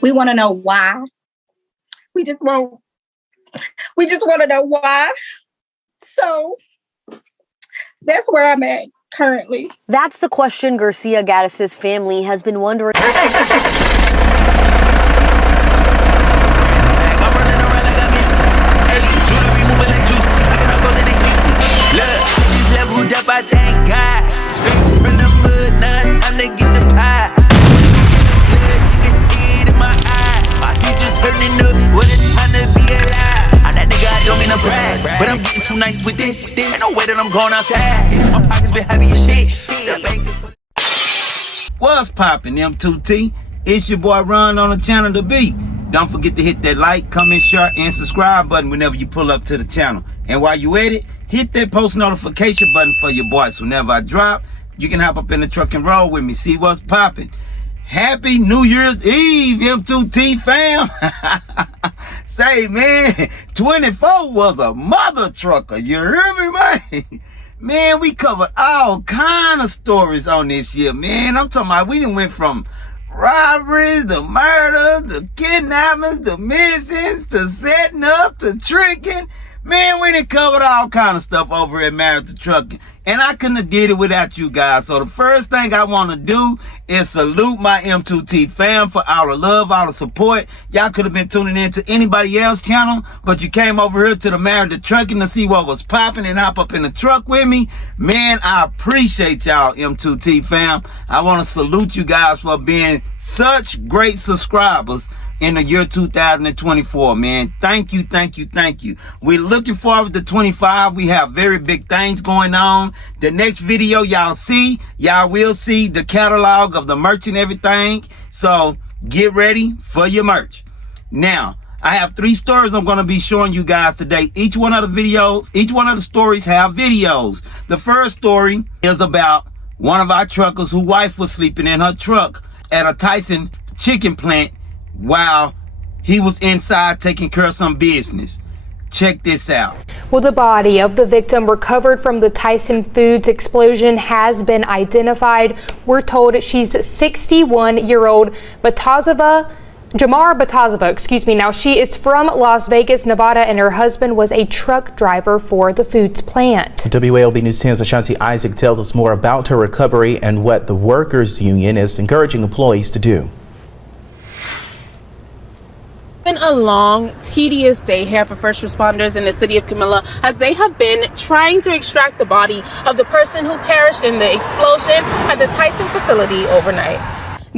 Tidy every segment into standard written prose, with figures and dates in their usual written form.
We want to know why. We just want to know why. So that's where I'm at currently. That's the question Garcia Gaddis's family has been wondering. I thank God. Straight from the mud, now it's time to get the pie. Blood, you can see it in my eyes. My future turning up when it's time to be alive. I'm that nigga, I don't mean to brag, but I'm getting too nice with this. Ain't no way that I'm going outside. My pockets been heavy as shit. What's poppin', M2T? It's your boy Ron on the channel to be. Don't forget to hit that like, comment, share, and subscribe button whenever you pull up to the channel. And while you at it, hit that post notification button for your boy. So whenever I drop, you can hop up in the truck and roll with me. See what's popping. Happy New Year's Eve, M2T fam. Say, man, 24 was a mother trucker. You hear me, man? Man, we covered all kind of stories on this year, man. I'm talking about we done went from robberies, to murders, to kidnappings, to missings, to setting up, to tricking. Man, we done covered all kind of stuff over at Married to Trucking. And I couldn't have did it without you guys. So the first thing I want to do is salute my M2T fam for all the love, all the support. Y'all could have been tuning in to anybody else's channel, but you came over here to the Married to Trucking to see what was popping and hop up in the truck with me. Man, I appreciate y'all, M2T fam. I want to salute you guys for being such great subscribers in the year 2024, man. Thank you, thank you, thank you. We're looking forward to 25. We have very big things going on. The next video y'all will see the catalog of the merch and everything. So get ready for your merch. Now, I have 3 stories I'm going to be showing you guys today. Each one of the stories have videos. The first story is about one of our truckers whose wife was sleeping in her truck at a Tyson Chicken Plant while he was inside taking care of some business. Check this out. Well, the body of the victim recovered from the Tyson Foods explosion has been identified. We're told she's 61-year-old Jamar Batazova, Now, she is from Las Vegas, Nevada, and her husband was a truck driver for the foods plant. WALB News 10's Ashanti Isaac tells us more about her recovery and what the workers' union is encouraging employees to do. Been a long, tedious day here for first responders in the city of Camilla as they have been trying to extract the body of the person who perished in the explosion at the Tyson facility overnight.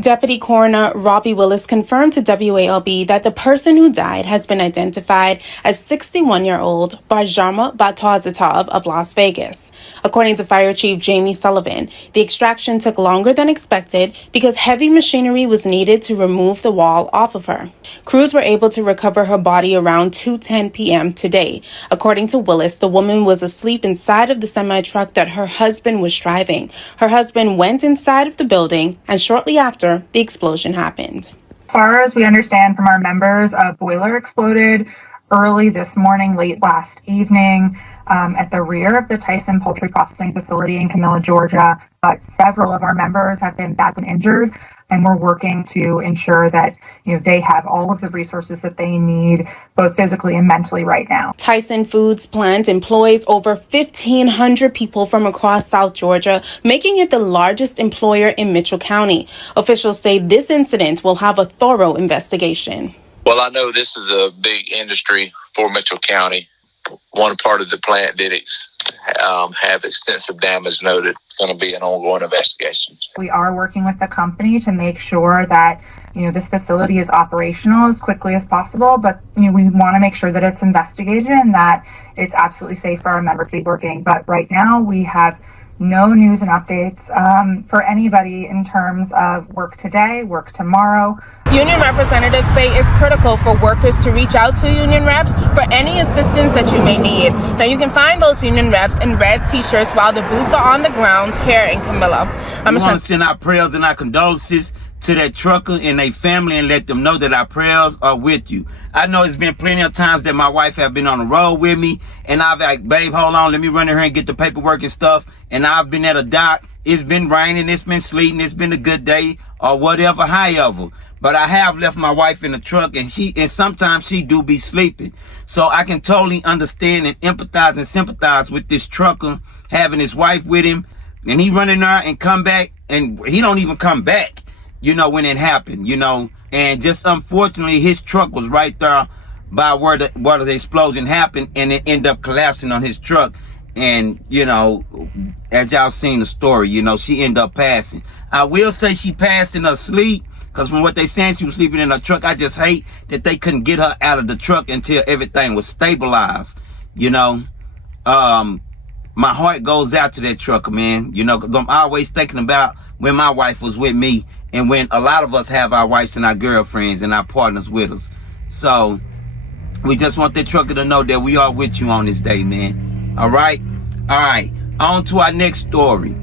Deputy Coroner Robbie Willis confirmed to WALB that the person who died has been identified as 61-year-old Barjama Batazatov of Las Vegas. According to Fire Chief Jamie Sullivan, the extraction took longer than expected because heavy machinery was needed to remove the wall off of her. Crews were able to recover her body around 2:10 p.m. today. According to Willis, the woman was asleep inside of the semi-truck that her husband was driving. Her husband went inside of the building, and shortly after, the explosion happened. As far as we understand from our members, a boiler exploded early this morning, late last evening, at the rear of the Tyson poultry processing facility in Camilla, Georgia. But several of our members have been badly injured, and we're working to ensure that they have all of the resources that they need, both physically and mentally right now. Tyson Foods plant employs over 1,500 people from across South Georgia, making it the largest employer in Mitchell County. Officials say this incident will have a thorough investigation. Well, I know this is a big industry for Mitchell County. One part of the plant did have extensive damage noted. It's going to be an ongoing investigation. We are working with the company to make sure that this facility is operational as quickly as possible, but we want to make sure that it's investigated and that it's absolutely safe for our members to be working. But right now we have no news and updates for anybody in terms of work today, work tomorrow. Union representatives say it's critical for workers to reach out to union reps for any assistance that you may need. Now, you can find those union reps in red t-shirts while the boots are on the ground here in Camilla. We want to send our prayers and our condolences to that trucker and their family and let them know that our prayers are with you. I know it's been plenty of times that my wife have been on the road with me, and I've like, babe, hold on, let me run in here and get the paperwork and stuff. And I've been at a dock. It's been raining, it's been sleeting, it's been a good day, or whatever, however. But I have left my wife in the truck, and sometimes she do be sleeping. So I can totally understand and empathize and sympathize with this trucker having his wife with him, and he running there and come back, and he don't even come back, when it happened, and just unfortunately his truck was right there by where the explosion happened, and it ended up collapsing on his truck. And as y'all seen the story, she ended up passing. I will say she passed in her sleep, because from what they saying, she was sleeping in her truck. I just hate that they couldn't get her out of the truck until everything was stabilized. My heart goes out to that trucker, man. 'Cause I'm always thinking about when my wife was with me, and when a lot of us have our wives and our girlfriends and our partners with us. So we just want that trucker to know that we are with you on this day, man. All right? On to our next story.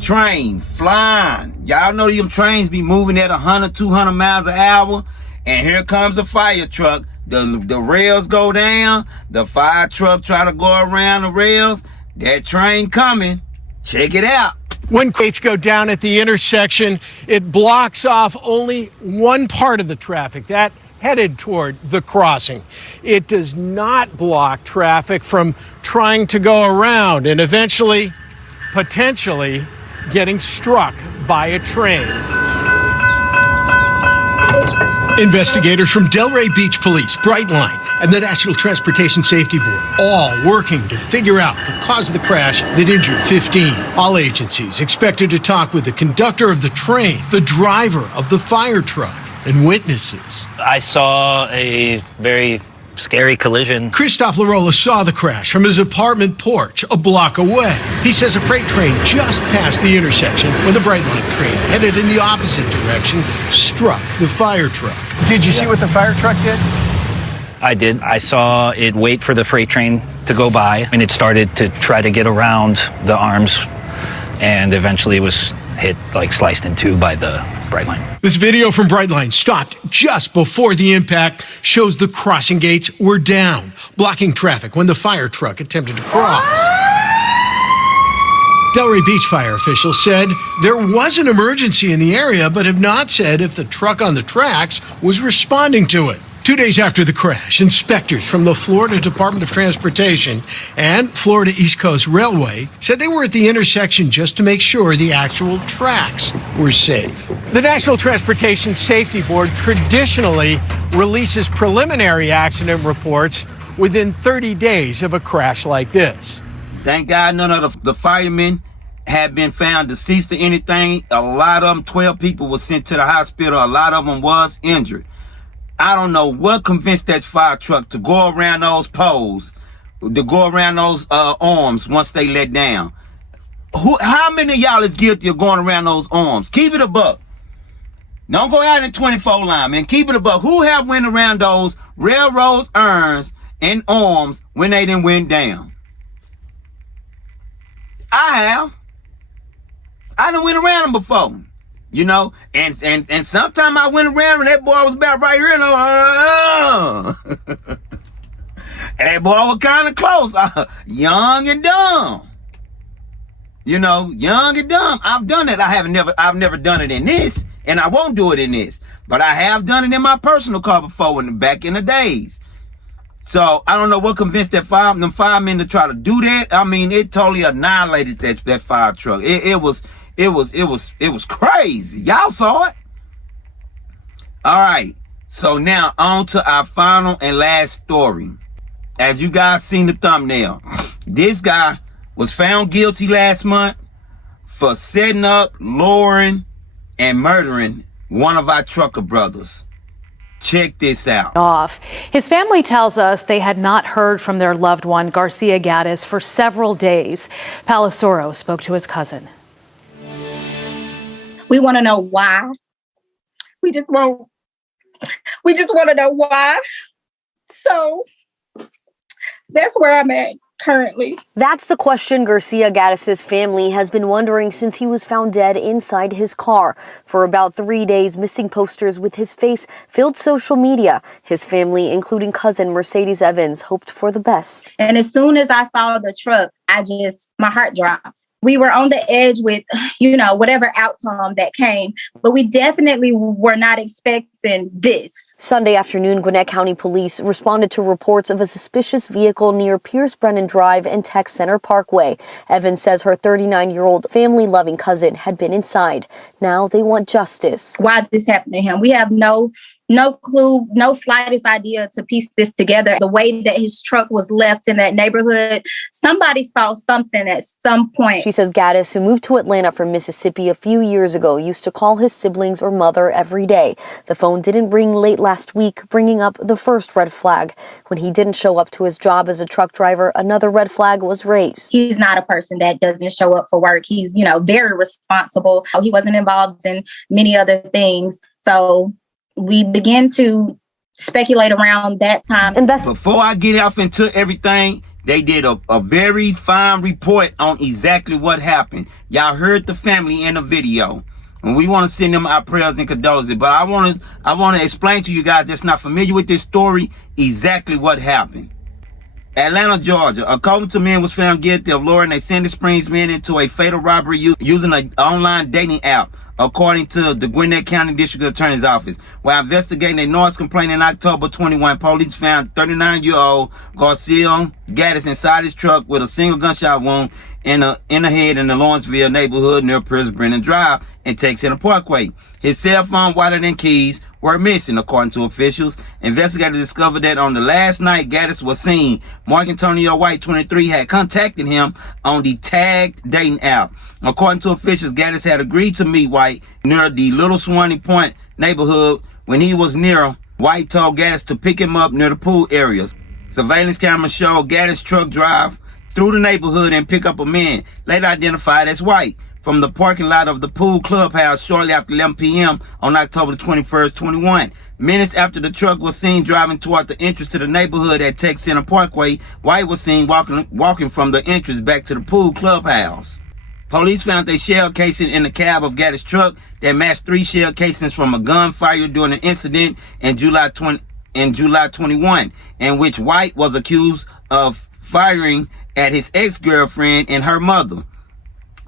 Train flying. Y'all know them trains be moving at 100, 200 miles an hour. And here comes a fire truck. The rails go down. The fire truck try to go around the rails. That train coming. Check it out. When gates go down at the intersection, it blocks off only one part of the traffic, that headed toward the crossing. It does not block traffic from trying to go around and eventually, potentially, getting struck by a train. Investigators from Delray Beach Police, Brightline, and the National Transportation Safety Board, all working to figure out the cause of the crash that injured 15. All agencies expected to talk with the conductor of the train, the driver of the fire truck, and witnesses. I saw a very scary collision. Christoph Larola saw the crash from his apartment porch a block away. He says a freight train just passed the intersection when the Brightline train, headed in the opposite direction, struck the fire truck. Did you see what the fire truck did? I did. I saw it wait for the freight train to go by, and it started to try to get around the arms, and eventually was hit, sliced in two by the Brightline. This video from Brightline, stopped just before the impact, shows the crossing gates were down, blocking traffic when the fire truck attempted to cross. Delray Beach fire officials said there was an emergency in the area, but have not said if the truck on the tracks was responding to it. 2 days after the crash, inspectors from the Florida Department of Transportation and Florida East Coast Railway said they were at the intersection just to make sure the actual tracks were safe. The National Transportation Safety Board traditionally releases preliminary accident reports within 30 days of a crash like this. Thank God none of the firemen had been found deceased or anything. A lot of them, 12 people, were sent to the hospital. A lot of them was injured. I don't know what convinced that fire truck to go around those poles, to go around those arms once they let down. How many of y'all is guilty of going around those arms? Keep it a buck. Don't go out in 24 line, man. Keep it a buck. Who have went around those railroad arms and arms when they done went down? I have. I done went around them before. And sometime I went around and that boy was about right here, and that boy was kind of close, young and dumb. Young and dumb. I've done it. I've never done it in this, and I won't do it in this. But I have done it in my personal car before, back in the days. So I don't know what convinced them firemen to try to do that. I mean, it totally annihilated that fire truck. It was crazy. Y'all saw it? All right. So now on to our final and last story. As you guys seen the thumbnail, this guy was found guilty last month for setting up, luring, and murdering one of our trucker brothers. Check this out. His family tells us they had not heard from their loved one, Garcia Gaddis, for several days. Palosoro spoke to his cousin. We want to know why. We just want to know why. So that's where I'm at currently. That's the question Garcia Gaddis' family has been wondering since he was found dead inside his car. For about 3 days, missing posters with his face filled social media. His family, including cousin Mercedes Evans, hoped for the best. And as soon as I saw the truck, my heart dropped. We were on the edge with, whatever outcome that came, but we definitely were not expecting this. Sunday afternoon, Gwinnett County Police responded to reports of a suspicious vehicle near Pierce Brennan Drive and Tech Center Parkway. Evans says her 39-year-old family-loving cousin had been inside. Now they want justice. Why this happened to him? We have no clue, no slightest idea to piece this together. The way that his truck was left in that neighborhood, somebody saw something at some point. She says Gaddis, who moved to Atlanta from Mississippi a few years ago, used to call his siblings or mother every day. The phone didn't ring late last week, bringing up the first red flag. When he didn't show up to his job as a truck driver, another red flag was raised. He's not a person that doesn't show up for work. He's, very responsible. He wasn't involved in many other things. So we begin to speculate around that time. Before I get off into everything, they did a very fine report on exactly what happened. Y'all heard the family in the video. And we want to send them our prayers and condolences. But I want to explain to you guys that's not familiar with this story exactly what happened. Atlanta, Georgia. A couple of men was found guilty of luring a Sandy Springs man into a fatal robbery using an online dating app, according to the Gwinnett County District Attorney's Office. While investigating a noise complaint in October 21, police found 39-year-old Garcia Gaddis inside his truck with a single gunshot wound in the head in the Lawrenceville neighborhood near Pierce Brennan Drive and Tech Center Parkway. His cell phone, wallet, and keys were missing, according to officials. Investigators discovered that on the last night Gaddis was seen, Mark Antonio White, 23, had contacted him on the tagged dating app. According to officials, Gaddis had agreed to meet White near the Little Swanee Point neighborhood. When he was near, White told Gaddis to pick him up near the pool areas. Surveillance cameras showed Gaddis' truck drive through the neighborhood and pick up a man, later identified as White, from the parking lot of the pool clubhouse shortly after 11 p.m. on October 21st, 21. Minutes after the truck was seen driving toward the entrance to the neighborhood at Tech Center Parkway, White was seen walking from the entrance back to the pool clubhouse. Police found a shell casing in the cab of Gaddis' truck that matched 3 shell casings from a gun fired during an incident in July 21, in which White was accused of firing at his ex-girlfriend and her mother.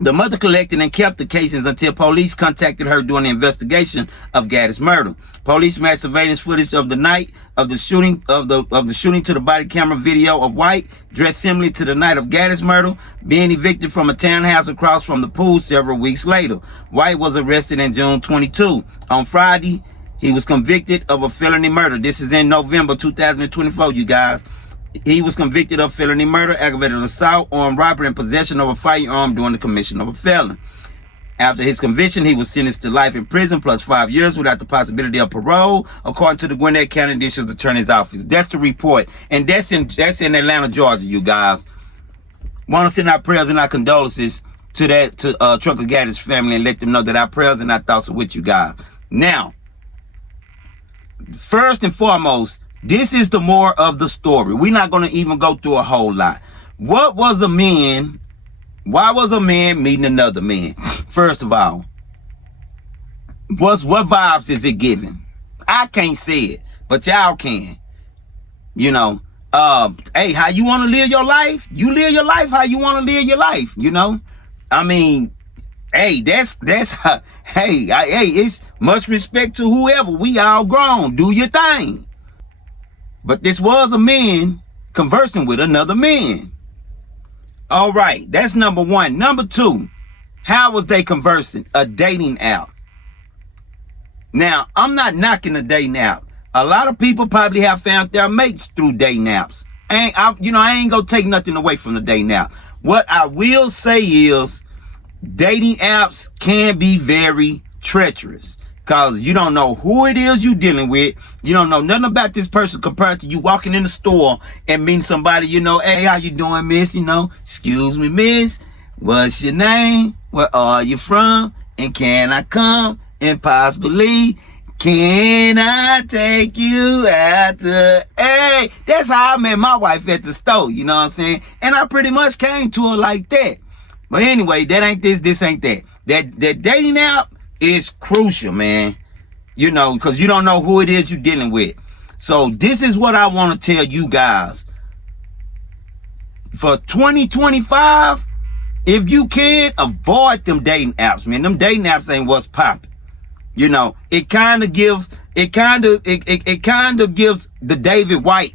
The mother collected and kept the casings until police contacted her during the investigation of Gaddis' murder. Police matched surveillance footage of the night of the shooting to the body camera video of White, dressed similarly to the night of Gaddis' murder, being evicted from a townhouse across from the pool several weeks later. White was arrested in June 22. On Friday, he was convicted of a felony murder. This is in November 2024, you guys. He was convicted of felony murder, aggravated assault, armed robbery, and possession of a firearm during the commission of a felony. After his conviction, he was sentenced to life in prison plus 5 years without the possibility of parole, according to the Gwinnett County District Attorney's Office. That's the report, and that's in Atlanta, Georgia, you guys. Want to send our prayers and our condolences to Trucker Gaddis' family and let them know that our prayers and our thoughts are with you guys. Now, first and foremost, this is the more of the story. We're not going to even go through a whole lot. Why was a man meeting another man? First of all, what vibes is it giving? I can't say it, but y'all can. Hey, how you want to live your life? You live your life how you want to live your life, I mean, hey, it's much respect to whoever. We all grown. Do your thing. But this was a man conversing with another man. All right, that's number one. Number two, how was they conversing? A dating app. Now, I'm not knocking the dating app. A lot of people probably have found their mates through dating apps. I ain't gonna take nothing away from the dating app. What I will say is dating apps can be very treacherous. Because you don't know who it is you're dealing with. You don't know nothing about this person compared to you walking in the store and meeting somebody, hey, how you doing, miss? Excuse me, miss. What's your name? Where are you from? And can I come and possibly, can I take you out to, hey, that's how I met my wife at the store, you know what I'm saying? And I pretty much came to her like that. But anyway, that ain't this ain't that. That dating app is crucial, man. Because you don't know who it is you're dealing with. So this is what I want to tell you guys. For 2025, If you can, avoid them dating apps, man. Them dating apps ain't what's popping. You know, it kind of gives the David White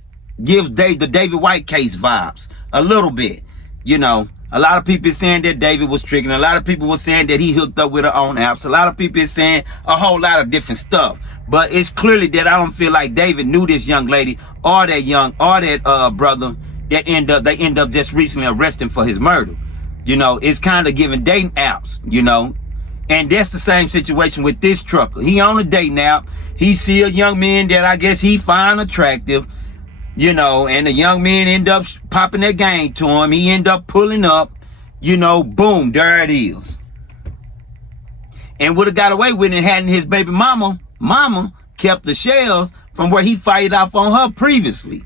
case vibes a little bit. You know, a lot of people saying that David was tricking. A lot of people were saying that he hooked up with her own apps. A lot of people is saying a whole lot of different stuff. But it's clearly that I don't feel like David knew this young lady or that brother that they end up just recently arresting for his murder. You know, it's kind of giving dating apps, you know. And that's the same situation with this trucker. He on a dating app. He see a young man that I guess he find attractive, you know, and the young man end up popping that game to him. He end up pulling up, you know, boom, there it is. And would have got away with it hadn't his baby mama kept the shells from where he fired off on her previously.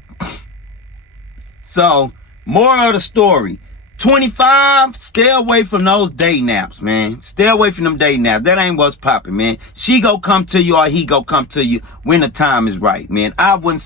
So, moral of the story. 25, stay away from those dating apps, man. Stay away from them dating apps. That ain't what's popping, man. She go come to you or he go come to you when the time is right, man. I wouldn't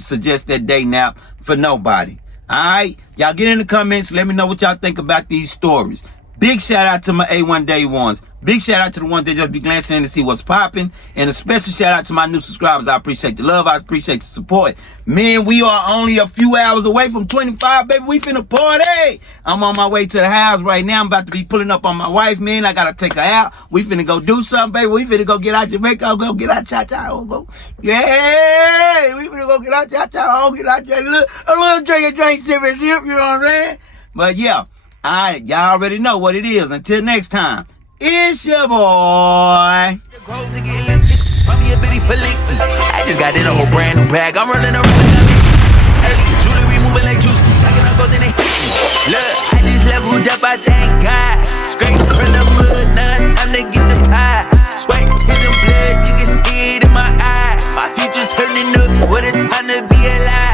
suggest that dating app for nobody. All right? Y'all get in the comments. Let me know what y'all think about these stories. Big shout out to my A1 Day ones. Big shout out to the ones that just be glancing in to see what's popping. And a special shout out to my new subscribers. I appreciate the love. I appreciate the support. Man, we are only a few hours away from 25, baby. We finna party. I'm on my way to the house right now. I'm about to be pulling up on my wife, man. I gotta take her out. We finna go do something, baby. We finna go get out Jamaica. Go get out cha-cha. Yeah, we finna go get out cha-cha. Get out there. A little drink, sip, you know what I'm saying? But yeah. Alright, y'all already know what it is. Until next time, it's your boy. I just got in a whole brand new bag. I'm running around. Jewelry moving like juice. Look, I just leveled up, I thank God. Straight from the mud, now it's time to get the pie. Sweat in the blood, you can see it in my eyes. My future turning up, what a time to be alive.